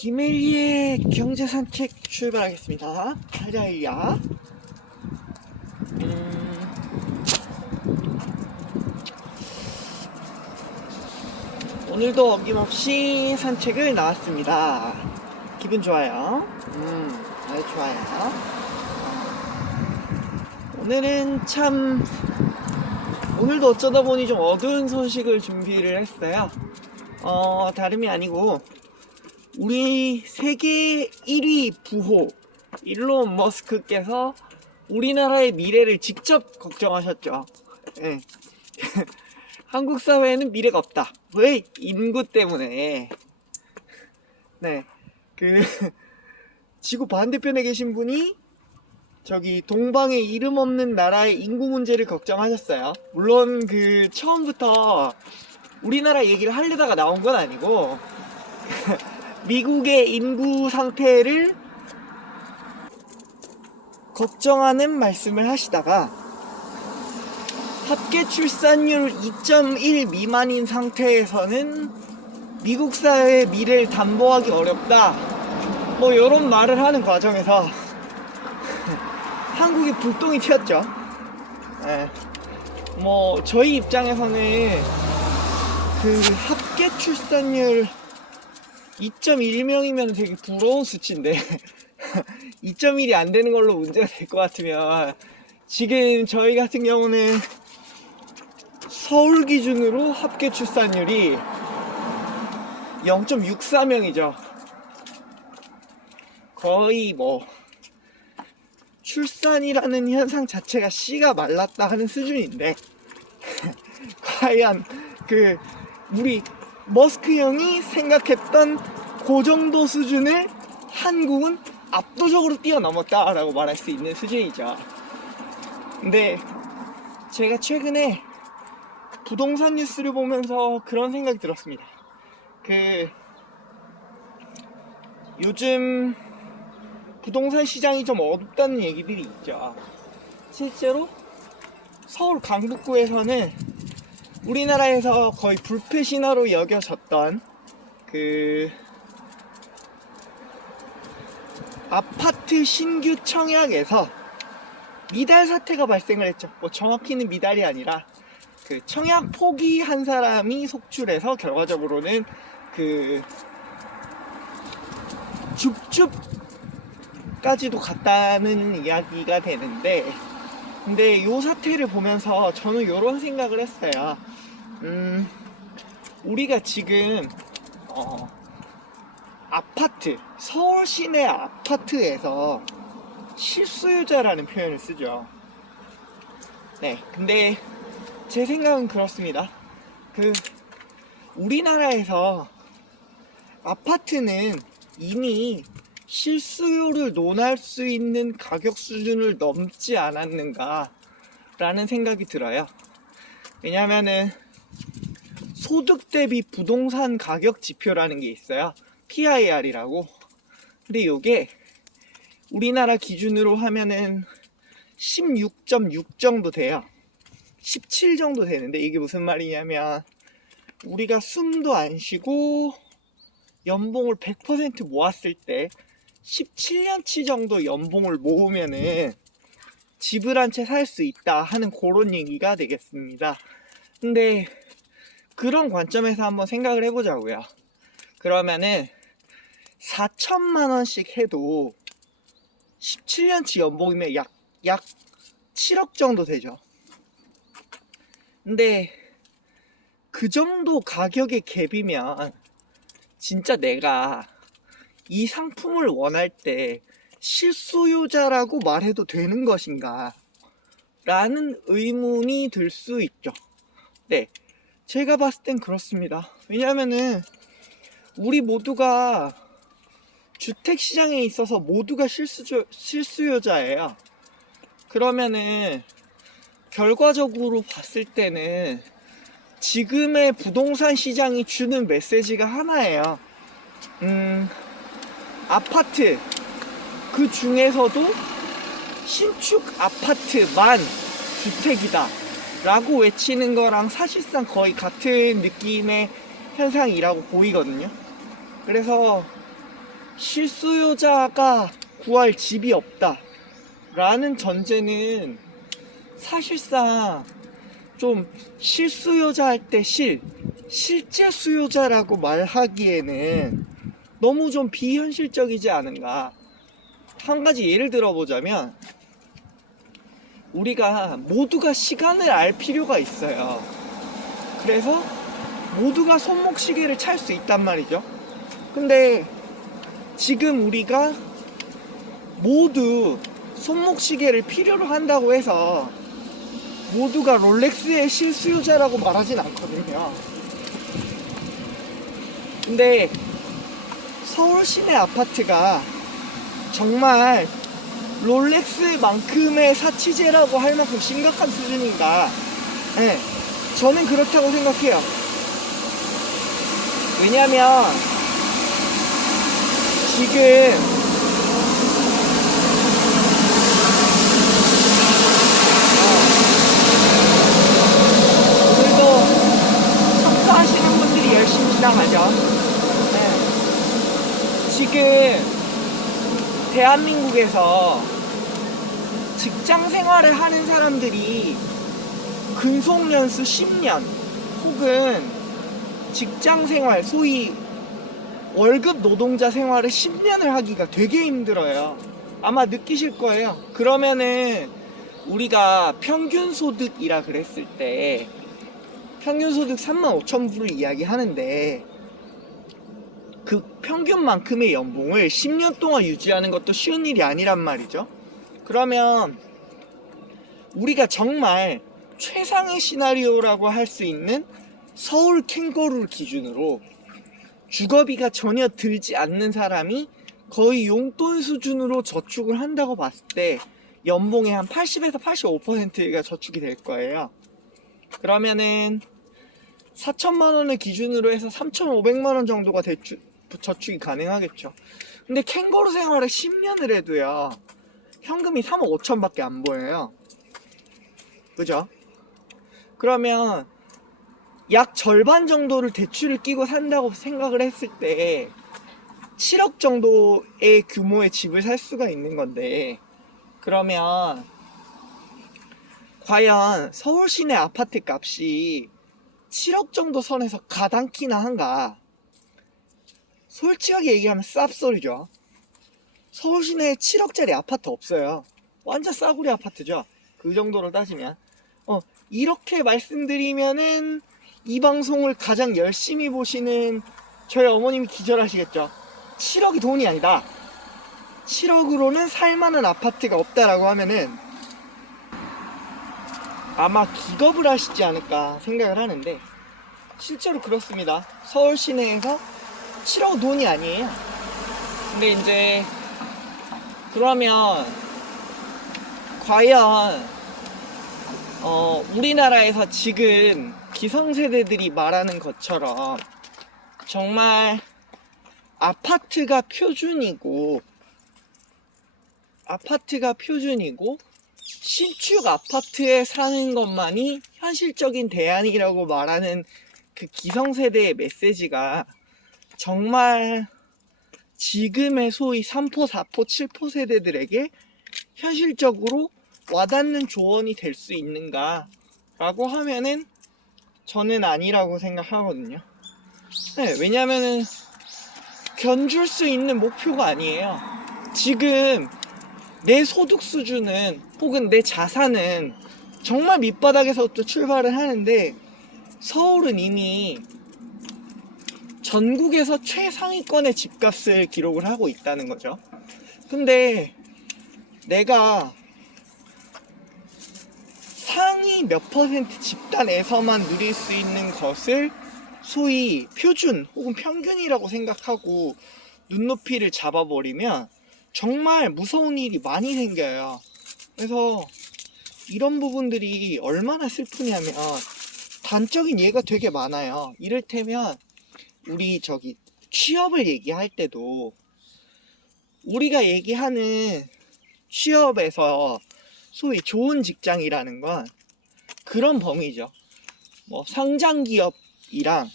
김일리의 경제산책 출발하겠습니다. 달달야. 오늘도 어김없이 산책을 나왔습니다. 기분 좋아요. 아주 좋아요. 오늘은 참, 오늘도 어쩌다 보니 좀 어두운 소식을 준비를 했어요. 다름이 아니고, 우리 세계 1위 부호 일론 머스크께서 우리나라의 미래를 직접 걱정하셨죠. 네. 한국 사회에는 미래가 없다. 왜? 인구 때문에. 네. 지구 반대편에 계신 분이 저기 동방의 이름 없는 나라의 인구 문제를 걱정하셨어요. 물론 처음부터 우리나라 얘기를 하려다가 나온 건 아니고 미국의 인구 상태를 걱정하는 말씀을 하시다가 합계 출산율 2.1 미만인 상태에서는 미국 사회의 미래를 담보하기 어렵다, 뭐 이런 말을 하는 과정에서 한국이 불똥이 튀었죠. 네. 뭐 저희 입장에서는 합계 출산율 2.1명이면 되게 부러운 수치인데 2.1이 안 되는 걸로 문제가 될 것 같으면, 지금 저희 같은 경우는 서울 기준으로 합계 출산율이 0.64명이죠. 거의 뭐 출산이라는 현상 자체가 씨가 말랐다 하는 수준인데 과연 우리 머스크 형이 생각했던 그 정도 수준을 한국은 압도적으로 뛰어넘었다라고 말할 수 있는 수준이죠. 근데 제가 최근에 부동산 뉴스를 보면서 그런 생각이 들었습니다. 요즘 부동산 시장이 좀 어둡다는 얘기들이 있죠. 실제로 서울 강북구에서는 우리나라에서 거의 불패 신화로 여겨졌던 아파트 신규 청약에서 미달 사태가 발생을 했죠. 뭐 정확히는 미달이 아니라 청약 포기한 사람이 속출해서 결과적으로는 줍줍까지도 갔다는 이야기가 되는데, 근데 요 사태를 보면서 저는 요런 생각을 했어요. 우리가 지금 서울 시내 아파트에서 실수요자라는 표현을 쓰죠. 네, 근데 제 생각은 그렇습니다. 우리나라에서 아파트는 이미 실수요를 논할 수 있는 가격 수준을 넘지 않았는가 라는 생각이 들어요. 왜냐하면은 소득 대비 부동산 가격 지표라는 게 있어요. PIR이라고. 근데 요게 우리나라 기준으로 하면은 16.6 정도 돼요. 17 정도 되는데, 이게 무슨 말이냐면 우리가 숨도 안 쉬고 연봉을 100% 모았을 때 17년치 정도 연봉을 모으면은 집을 한 채 살 수 있다 하는 그런 얘기가 되겠습니다. 근데 그런 관점에서 한번 생각을 해보자고요. 그러면은 4천만 원씩 해도 17년치 연봉이면 약 7억 정도 되죠. 근데 그 정도 가격의 갭이면 진짜 내가 이 상품을 원할 때 실수요자라고 말해도 되는 것인가 라는 의문이 들 수 있죠. 네, 제가 봤을 땐 그렇습니다. 왜냐하면은 우리 모두가 주택시장에 있어서 모두가 실수요자예요. 그러면은 결과적으로 봤을 때는 지금의 부동산 시장이 주는 메시지가 하나예요. 아파트, 그 중에서도 신축 아파트만 주택이다 라고 외치는 거랑 사실상 거의 같은 느낌의 현상이라고 보이거든요. 그래서 실수요자가 구할 집이 없다 라는 전제는 사실상 좀 실수요자 할 때 실제 수요자라고 말하기에는 너무 좀 비현실적이지 않은가. 한 가지 예를 들어보자면, 우리가 모두가 시간을 알 필요가 있어요. 그래서 모두가 손목시계를 찰 수 있단 말이죠. 근데 지금 우리가 모두 손목시계를 필요로 한다고 해서 모두가 롤렉스의 실수요자라고 말하진 않거든요. 근데 서울 시내 아파트가 정말 롤렉스만큼의 사치제라고 할 만큼 심각한 수준인가? 네, 저는 그렇다고 생각해요. 왜냐면 지금 오늘도 청소하시는 분들이 열심히 지나가죠. 네. 지금 대한민국에서 직장 생활을 하는 사람들이 근속연수 10년 혹은 직장 생활, 소위 월급 노동자 생활을 10년을 하기가 되게 힘들어요. 아마 느끼실 거예요. 그러면은 우리가 평균 소득이라 그랬을 때 평균 소득 35,000불을 이야기하는데 그 평균만큼의 연봉을 10년 동안 유지하는 것도 쉬운 일이 아니란 말이죠. 그러면 우리가 정말 최상의 시나리오라고 할 수 있는 서울 캥거루를 기준으로 주거비가 전혀 들지 않는 사람이 거의 용돈 수준으로 저축을 한다고 봤을 때 연봉의 한 80에서 85%가 저축이 될 거예요. 그러면은 4천만 원을 기준으로 해서 3,500만 원 정도가 저축이 가능하겠죠. 근데 캥거루 생활을 10년을 해도요, 현금이 3억 5천 밖에 안 보여요. 그죠? 그러면 약 절반 정도를 대출을 끼고 산다고 생각을 했을 때 7억 정도의 규모의 집을 살 수가 있는 건데, 그러면 과연 서울 시내 아파트 값이 7억 정도 선에서 가당키나 한가? 솔직하게 얘기하면 쌉소리죠. 서울 시내에 7억짜리 아파트 없어요. 완전 싸구려 아파트죠. 그 정도로 따지면. 이렇게 말씀드리면은 이 방송을 가장 열심히 보시는 저희 어머님이 기절하시겠죠. 7억이 돈이 아니다. 7억으로는 살만한 아파트가 없다라고 하면은 아마 기겁을 하시지 않을까 생각을 하는데, 실제로 그렇습니다. 서울 시내에서 7억 돈이 아니에요. 근데 이제 그러면 과연 우리나라에서 지금 기성세대들이 말하는 것처럼 정말 아파트가 표준이고 신축 아파트에 사는 것만이 현실적인 대안이라고 말하는 그 기성세대의 메시지가 정말 지금의 소위 3포, 4포, 7포 세대들에게 현실적으로 와닿는 조언이 될 수 있는가 라고 하면은 저는 아니라고 생각하거든요. 네, 왜냐면은 견줄 수 있는 목표가 아니에요. 지금 내 소득 수준은 혹은 내 자산은 정말 밑바닥에서부터 출발을 하는데 서울은 이미 전국에서 최상위권의 집값을 기록을 하고 있다는 거죠. 근데 내가 상위 몇 퍼센트 집단에서만 누릴 수 있는 것을 소위 표준 혹은 평균이라고 생각하고 눈높이를 잡아버리면 정말 무서운 일이 많이 생겨요. 그래서 이런 부분들이 얼마나 슬프냐면 단적인 예가 되게 많아요. 이를테면 우리 취업을 얘기할 때도 우리가 얘기하는 취업에서 소위 좋은 직장이라는 건 그런 범위죠. 뭐 상장기업이랑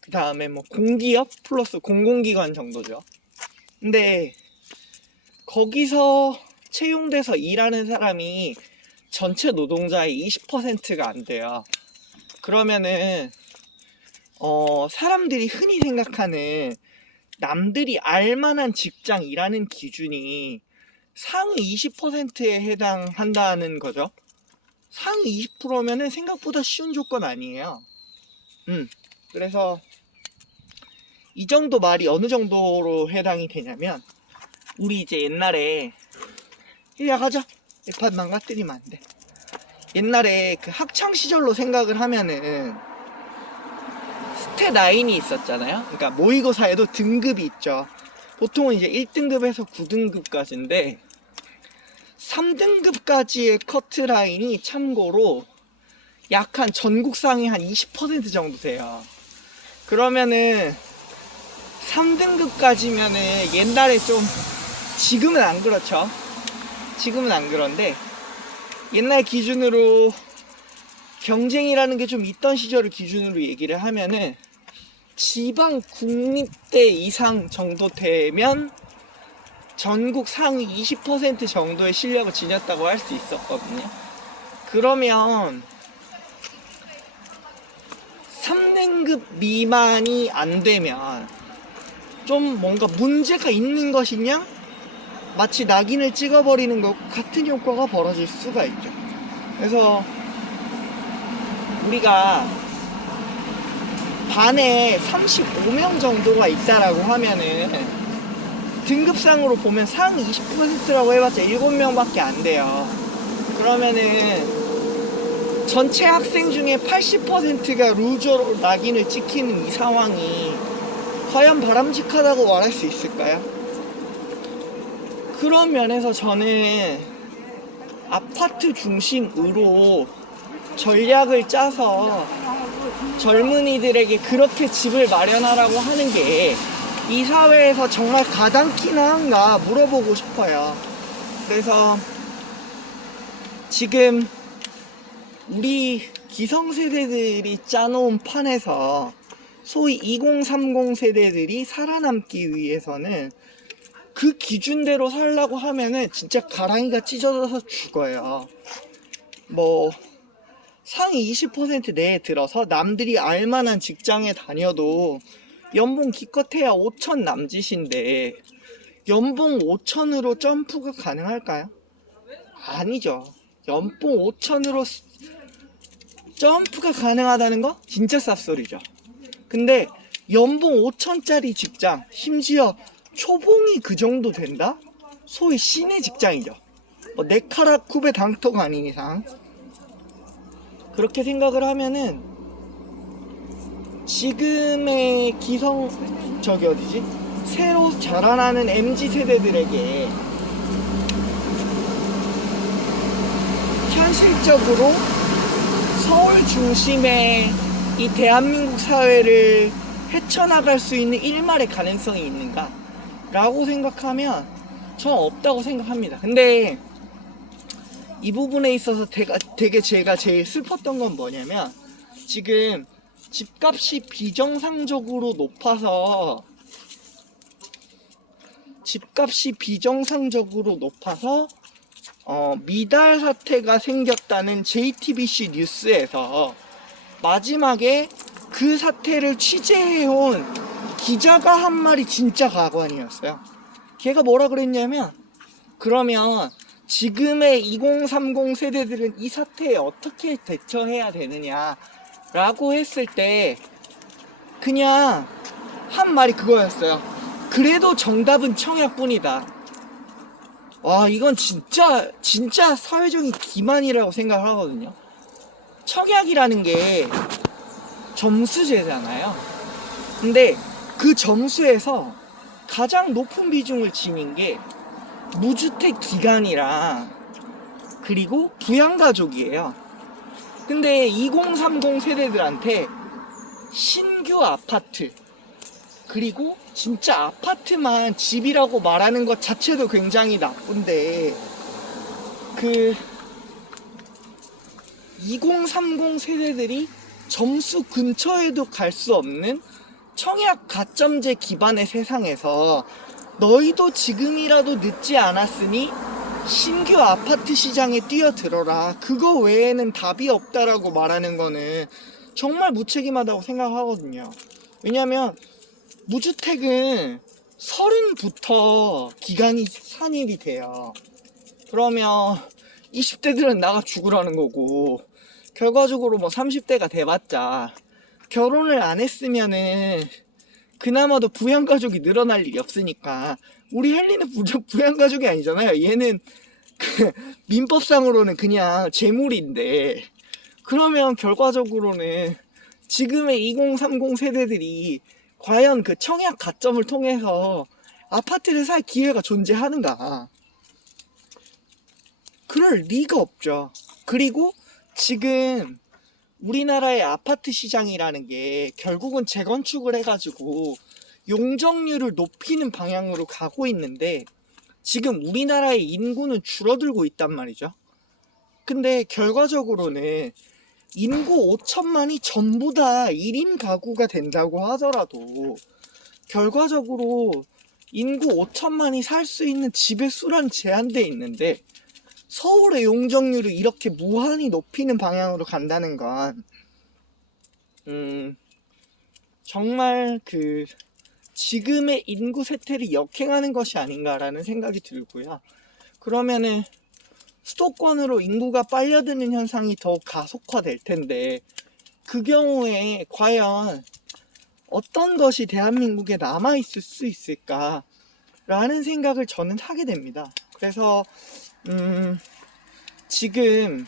그 다음에 뭐 공기업 플러스 공공기관 정도죠. 근데 거기서 채용돼서 일하는 사람이 전체 노동자의 20%가 안 돼요. 그러면은 사람들이 흔히 생각하는 남들이 알만한 직장이라는 기준이 상위 20%에 해당한다는 거죠. 상위 20%면은 생각보다 쉬운 조건 아니에요. 그래서 이 정도 말이 어느 정도로 해당이 되냐면, 우리 이제 옛날에 야 가자, 이판 망가뜨리면 안 돼. 옛날에 그 학창 시절로 생각을 하면은 스탯 9이 있었잖아요. 그러니까 모의고사에도 등급이 있죠. 보통은 이제 1등급에서 9등급까지인데 3등급까지의 커트라인이 참고로 약 한 전국 상위 한 20% 정도 돼요. 그러면은 3등급까지면은 옛날에 좀, 지금은 안 그렇죠. 지금은 안 그런데 옛날 기준으로 경쟁이라는 게 좀 있던 시절을 기준으로 얘기를 하면은 지방 국립대 이상 정도 되면 전국 상위 20% 정도의 실력을 지녔다고 할 수 있었거든요. 그러면 3등급 미만이 안 되면 좀 뭔가 문제가 있는 것이냐? 마치 낙인을 찍어버리는 것 같은 효과가 벌어질 수가 있죠. 그래서 우리가 반에 35명 정도가 있다라고 하면은 등급상으로 보면 상위 20%라고 해봤자 7명밖에 안 돼요. 그러면은 전체 학생 중에 80%가 루저로 낙인을 찍히는 이 상황이 과연 바람직하다고 말할 수 있을까요? 그런 면에서 저는 아파트 중심으로 전략을 짜서 젊은이들에게 그렇게 집을 마련하라고 하는 게 이 사회에서 정말 가당키나 한가 물어보고 싶어요. 그래서 지금 우리 기성세대들이 짜놓은 판에서 소위 2030 세대들이 살아남기 위해서는 그 기준대로 살라고 하면은 진짜 가랑이가 찢어져서 죽어요. 뭐 상위 20% 내에 들어서 남들이 알만한 직장에 다녀도 연봉 기껏해야 5천 남짓인데 연봉 5천으로 점프가 가능할까요? 아니죠. 연봉 5천으로 점프가 가능하다는 거? 진짜 쌉소리죠. 근데 연봉 5천짜리 직장, 심지어 초봉이 그 정도 된다? 소위 신의 직장이죠. 네카라 쿠베 당토가 아닌 이상. 그렇게 생각을 하면은 지금의 새로 자라나는 MZ 세대들에게 현실적으로 서울 중심의 이 대한민국 사회를 헤쳐나갈 수 있는 일말의 가능성이 있는가? 라고 생각하면 저는 없다고 생각합니다. 근데 이 부분에 있어서 되게 제가 제일 슬펐던 건 뭐냐면, 지금 집값이 비정상적으로 높아서 미달 사태가 생겼다는 JTBC 뉴스에서 마지막에 그 사태를 취재해온 기자가 한 말이 진짜 가관이었어요. 걔가 뭐라 그랬냐면, 그러면 지금의 2030 세대들은 이 사태에 어떻게 대처해야 되느냐 라고 했을 때 그냥 한 말이 그거였어요. 그래도 정답은 청약뿐이다. 와, 이건 진짜 사회적인 기만이라고 생각을 하거든요. 청약이라는 게 점수제잖아요. 근데 그 점수에서 가장 높은 비중을 지닌 게 무주택 기간이랑 그리고 부양가족이에요. 근데 2030 세대들한테 신규 아파트, 그리고 진짜 아파트만 집이라고 말하는 것 자체도 굉장히 나쁜데, 그 2030 세대들이 점수 근처에도 갈 수 없는 청약 가점제 기반의 세상에서 너희도 지금이라도 늦지 않았으니 신규 아파트 시장에 뛰어들어라. 그거 외에는 답이 없다라고 말하는 거는 정말 무책임하다고 생각하거든요. 왜냐면 무주택은 30부터 기간이 산입이 돼요. 그러면 20대들은 나가 죽으라는 거고, 결과적으로 뭐 30대가 돼봤자 결혼을 안 했으면은 그나마도 부양가족이 늘어날 일이 없으니까. 우리 헨리는 부양가족이 아니잖아요. 얘는 그 민법상으로는 그냥 재물인데, 그러면 결과적으로는 지금의 2030 세대들이 과연 그 청약 가점을 통해서 아파트를 살 기회가 존재하는가? 그럴 리가 없죠. 그리고 지금 우리나라의 아파트 시장이라는 게 결국은 재건축을 해가지고 용적률을 높이는 방향으로 가고 있는데, 지금 우리나라의 인구는 줄어들고 있단 말이죠. 근데 결과적으로는 인구 5천만이 전부 다 1인 가구가 된다고 하더라도 결과적으로 인구 5천만이 살 수 있는 집의 수란 제한돼 있는데, 서울의 용적률을 이렇게 무한히 높이는 방향으로 간다는 건 정말 그 지금의 인구 쇠퇴를 역행하는 것이 아닌가라는 생각이 들고요. 그러면은 수도권으로 인구가 빨려드는 현상이 더욱 가속화될 텐데, 그 경우에 과연 어떤 것이 대한민국에 남아있을 수 있을까 라는 생각을 저는 하게 됩니다. 그래서 지금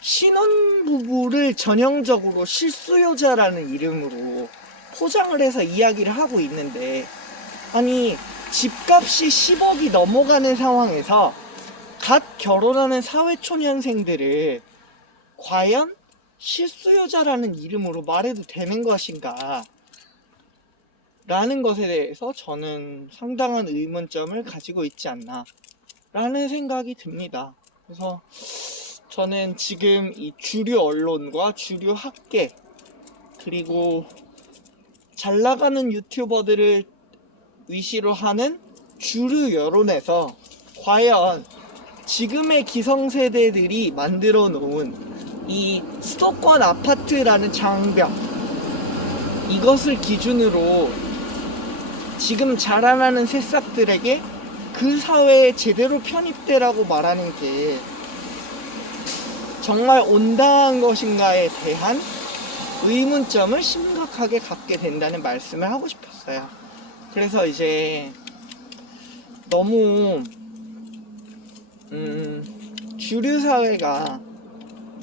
신혼부부를 전형적으로 실수요자라는 이름으로 포장을 해서 이야기를 하고 있는데, 아니 집값이 10억이 넘어가는 상황에서 갓 결혼하는 사회초년생들을 과연 실수요자라는 이름으로 말해도 되는 것인가 라는 것에 대해서 저는 상당한 의문점을 가지고 있지 않나 라는 생각이 듭니다. 그래서 저는 지금 이 주류 언론과 주류 학계, 그리고 잘 나가는 유튜버들을 위시로 하는 주류 여론에서 과연 지금의 기성세대들이 만들어 놓은 이 수도권 아파트라는 장벽, 이것을 기준으로 지금 자라나는 새싹들에게 그 사회에 제대로 편입되라고 말하는 게 정말 온당한 것인가에 대한 의문점을 심각하게 갖게 된다는 말씀을 하고 싶었어요. 그래서 이제 너무 주류 사회가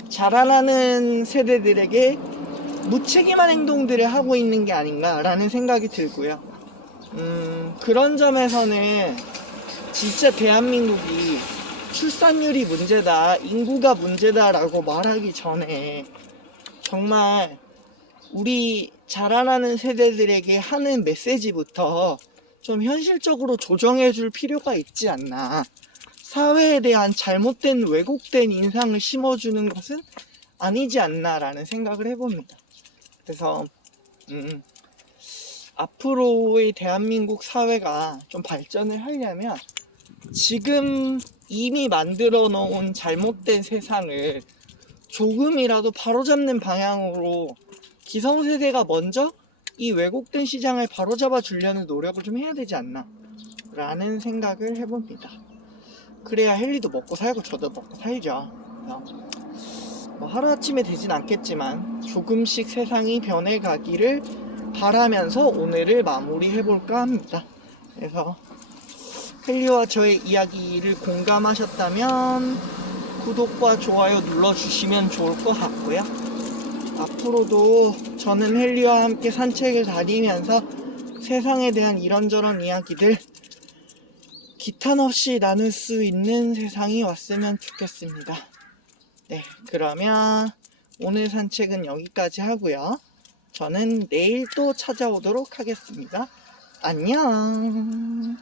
자라나는 세대들에게 무책임한 행동들을 하고 있는 게 아닌가라는 생각이 들고요. 그런 점에서는 진짜 대한민국이 출산율이 문제다, 인구가 문제다라고 말하기 전에 정말 우리 자라나는 세대들에게 하는 메시지부터 좀 현실적으로 조정해 줄 필요가 있지 않나. 사회에 대한 잘못된 왜곡된 인상을 심어주는 것은 아니지 않나라는 생각을 해봅니다. 그래서 앞으로의 대한민국 사회가 좀 발전을 하려면 지금 이미 만들어 놓은 잘못된 세상을 조금이라도 바로잡는 방향으로 기성세대가 먼저 이 왜곡된 시장을 바로잡아 주려는 노력을 좀 해야 되지 않나 라는 생각을 해봅니다. 그래야 헨리도 먹고 살고 저도 먹고 살죠. 뭐 하루아침에 되진 않겠지만 조금씩 세상이 변해가기를 바라면서 오늘을 마무리해볼까 합니다. 그래서 헨리와 저의 이야기를 공감하셨다면 구독과 좋아요 눌러주시면 좋을 것 같고요. 앞으로도 저는 헨리와 함께 산책을 다니면서 세상에 대한 이런저런 이야기들 기탄 없이 나눌 수 있는 세상이 왔으면 좋겠습니다. 네, 그러면 오늘 산책은 여기까지 하고요. 저는 내일 또 찾아오도록 하겠습니다. 안녕.